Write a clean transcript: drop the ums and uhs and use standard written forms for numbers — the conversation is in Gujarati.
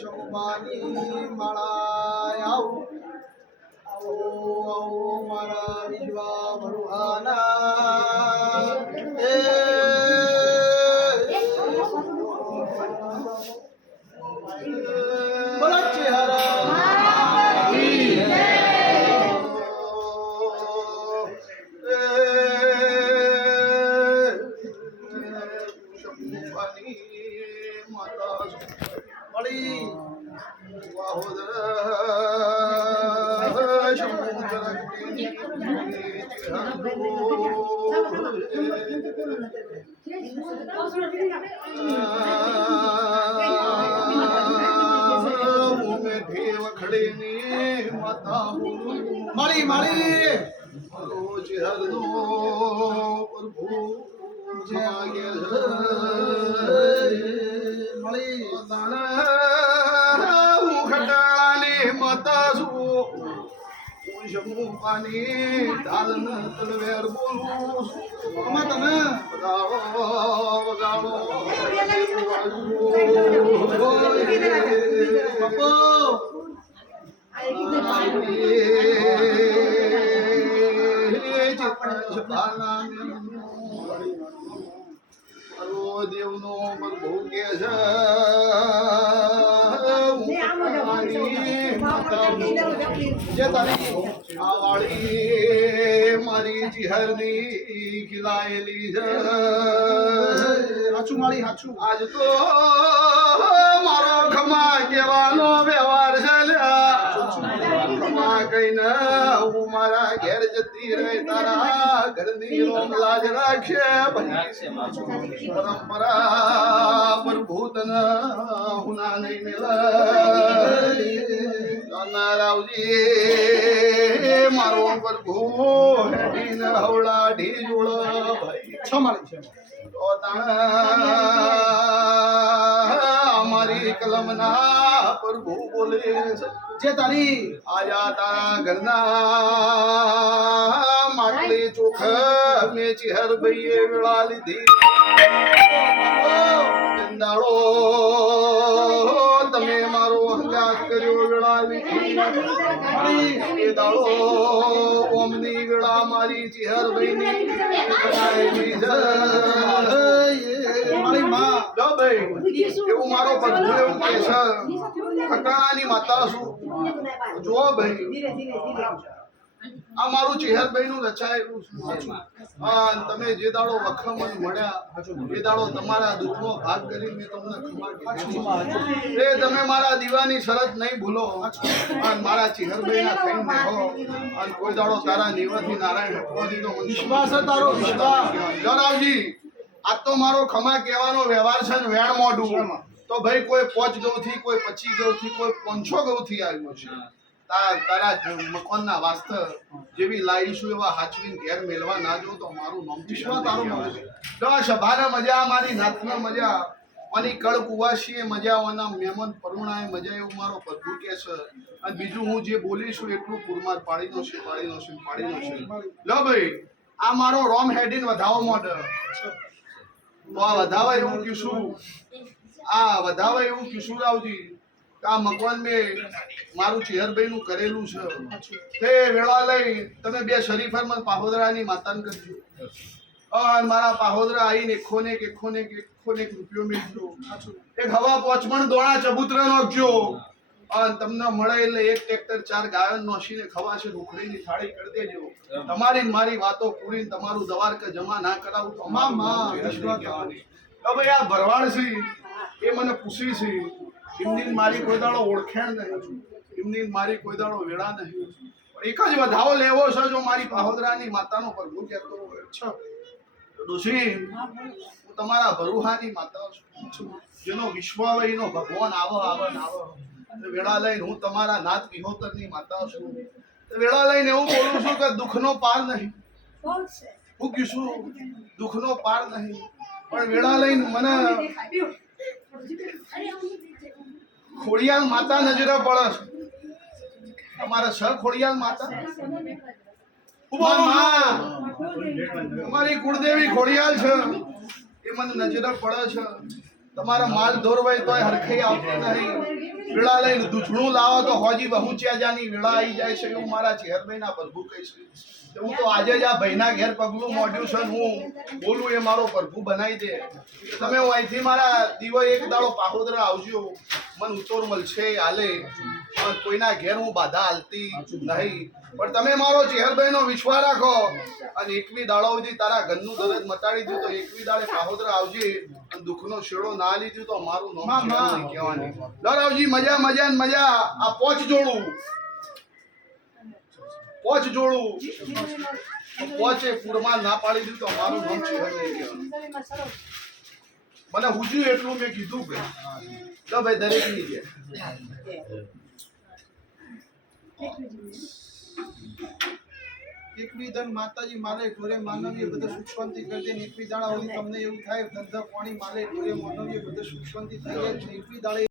શંભાની માળા આવો આવો મારા વિશ્વા ભરુહાના બોલો ચેહરા માળી માળી રોજ હરનો પ્રભુ જાગે માળી દાણા હું ખટાળાની માતા છું હું જમું પાણી તાલન તલવેર બોલું છું તમે વગાડો બાપો દેવનો પ્રભુ કે છે આ વાળી મારી ચિહરની ખીલાયેલી છે હાચું મારી હાચું આજ તો મારો ખમા કહેવાનો વ્યવહાર છે ખમા કહીને હું મારા ઘેર જતી રહે તારા ઘરની રોમ લાજ રાખશે પરંપરા પ્રભુ તને હુના નહીં મેલા રાવજી મારો પ્રભુ હેડીને હવળા ઢીજોળ ભાઈ છ માળી છે તો અમારી કલમના પ્રભુ બોલે જે તારી આજા તારા ઘરના માટલી ચોખ મેં ચિહર ભાઈએ વેળા લીધી દાડો તમે મારો હંગાત કર્યો વેળા લીધી એ દાડો ઓમની વેળા મારી ચિહર ભાઈની મારી માં જો ભાઈ એવું મારો પ્રભુ એવું કે છે ખટાણાની માતા છું જો ભાઈ આ મારું ચેહરભાઈ નું રચાયેલું તમે જે દાડો વખમન મળ્યા એ દાડો તમારા દુઃખનો ભાગ કરી મેં તમને ખમા એ તમે મારા દીવાની શરત નહીં ભૂલો અને મારા ચેહરભાઈ ના થઈને હો અને કોઈ દાડો તારા નિવાથી નારાયણ હટવાથી તો વિશ્વાસ તારો વિશ્વાસ જરાવજી આ તો મારો ખમા કહેવાનો વ્યવહાર છે ને વેણ મોઢું તો ભાઈ કોઈ 5 ગૌથી કોઈ 25 ગૌથી કોઈ 500 ગૌથી આવ્યો છે તારા મકાનના વાસ્તે જેવી લાઈશું એવા હાચવીને ઘેર મેલવા ના જો તો મારું નામ વિશ્વા તારો મળે તો સભાને મજા મારી નાથને મજા અને કળ કુવાસીએ મજા ઓના મહેમાન પરુણાએ મજા એવું મારો પ્રભુ કે છે અને બીજું હું જે બોલીશું એટલું પુરમાર પાડીનો છે લો ભાઈ આ મારો રોમ હેડીન વધાવો મોડે તો આ વધાવા એવું કીશું રાવજી આ મકવાન મેં મારું ચેહરભાઈ નું કરેલું છે તે વેળા લઈ તમે બે શરીફર માં પાહોદરાની માતાન કરજો અને મારા પાહોદરા આવીને એકોને રૂપિયો મેળજો એક હવા પોચમણ દોણા ચબૂતરા નાખજો અને તમને મળે એટલે એક ટ્રેક્ટર 4 ગાયો નોશીને ખવાશે રૂખડીની થાળી કરી દેજો તમારી મારી વાતો પૂરીને તમારું દવાર કે જમા ના કરાવું તો વિશ્વાસ કહેવાની ભાઈ આ ભરવાડ છે એ મને પૂછી છે એમની મારી કોઈ દાડો ઓળખેણ નહીં એમની મારી કોઈ દાડો વેળા નહીં એક જ વધાવો લેવો છે જો મારી પાહોદરાની માતાનો પ્રભુ કહેતો છે ડોશી હું તમારા ભરુહાની માતા છું જેનો વિશ્વાવયનો ભગવાન આવો વેળા લઈને હું તમારા નાથ વિહોતરની માતા છું વેળા લઈને એવું બોલું છું કે દુઃખનો પાર નહીં હું કીશું દુઃખનો પાર નહીં પણ વેળા લઈને મને ખોડિયાલ માતા નજરે પડે છે અમારા છ ખોડિયાલ માતા અમારી કુળદેવી ખોડિયાલ છે એ મને નજરે પડે છે તમારા માલ દોરવાય તોય હરખઈ આવતી નહીં વેળા લઈને દૂધણું લાવો તો હોજી બહુ ચેજાની વેળા આવી જાય છે એવું મારા ચેહરભાઈના પ્રભુ કહીશ હું તો આજે જ આ ભાઈના ઘેર પગલું મોઢ્યું છે હું બોલું એ મારો પ્રભુ બનાવી દે તમે અહીંથી મારા દીવો એક દાડો પાહોદરા આવજો મન ઉતોર મળશે હાલે પણ કોઈના ઘેર હું બાધા હાલતી નહીં પણ તમે મારો ચેહરભાઈનો વિશ્વાસ રાખો અને એકવી દાડો સુધી તારા ઘરનું દરદ મટાડી દઉં તો એકવી દાડે પાહોદરા આવજે અને દુઃખનો શેડો ના લીધું તો મારું નામ કહેવાની દરાવજી મજા મજા ને મજા આ પોચ જોડું પોચે પૂરમાં ના પાડી દીધું તો મારું નામ છે મને હુજ્યું એટલું મેં કીધું કે તો ભાઈ દરેક ની છે એકવી ધન માતાજી માલે ઢોરે માનવીય બધા સુખ શાંતિ કરજે ને એકવી દાડા હોય તમને એવું થાય ધંધા પાણી માલે ઢોરે માનવીય બધા સુખ શાંતિ થઈ જાય એકવી દાડે